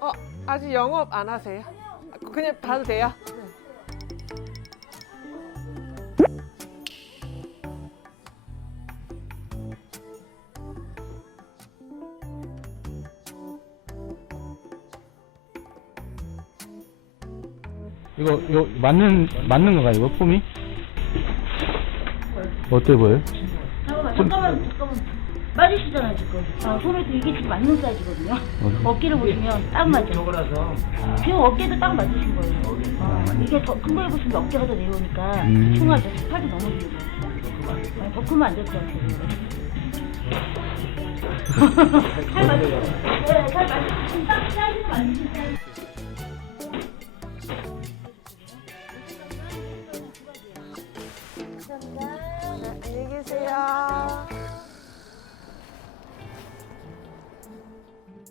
어, 아직 영업 안 하세요? 그냥 봐도 돼요? 이거 이거 맞는 맞는 건가 이거 폼이? 어때 보여? 잠깐만, 잠깐만, 잠깐만. 맞으시잖아요, 지금. 아, 손을 이게 지금 맞는 사이즈거든요. 어깨를 보시면 딱 맞아요. 지금 어깨도 딱 맞으신 거예요. 어, 이게 더 큰거 입으시면 어깨가 더 내려오니까 음. 흉하죠. 팔도 너무 길고. 아, 더 크면 안될것 같아요. 잘 맞으세요. 네, 잘 맞으시면 딱 사이즈는 맞으신 사이즈. 네, 안녕히 계세요.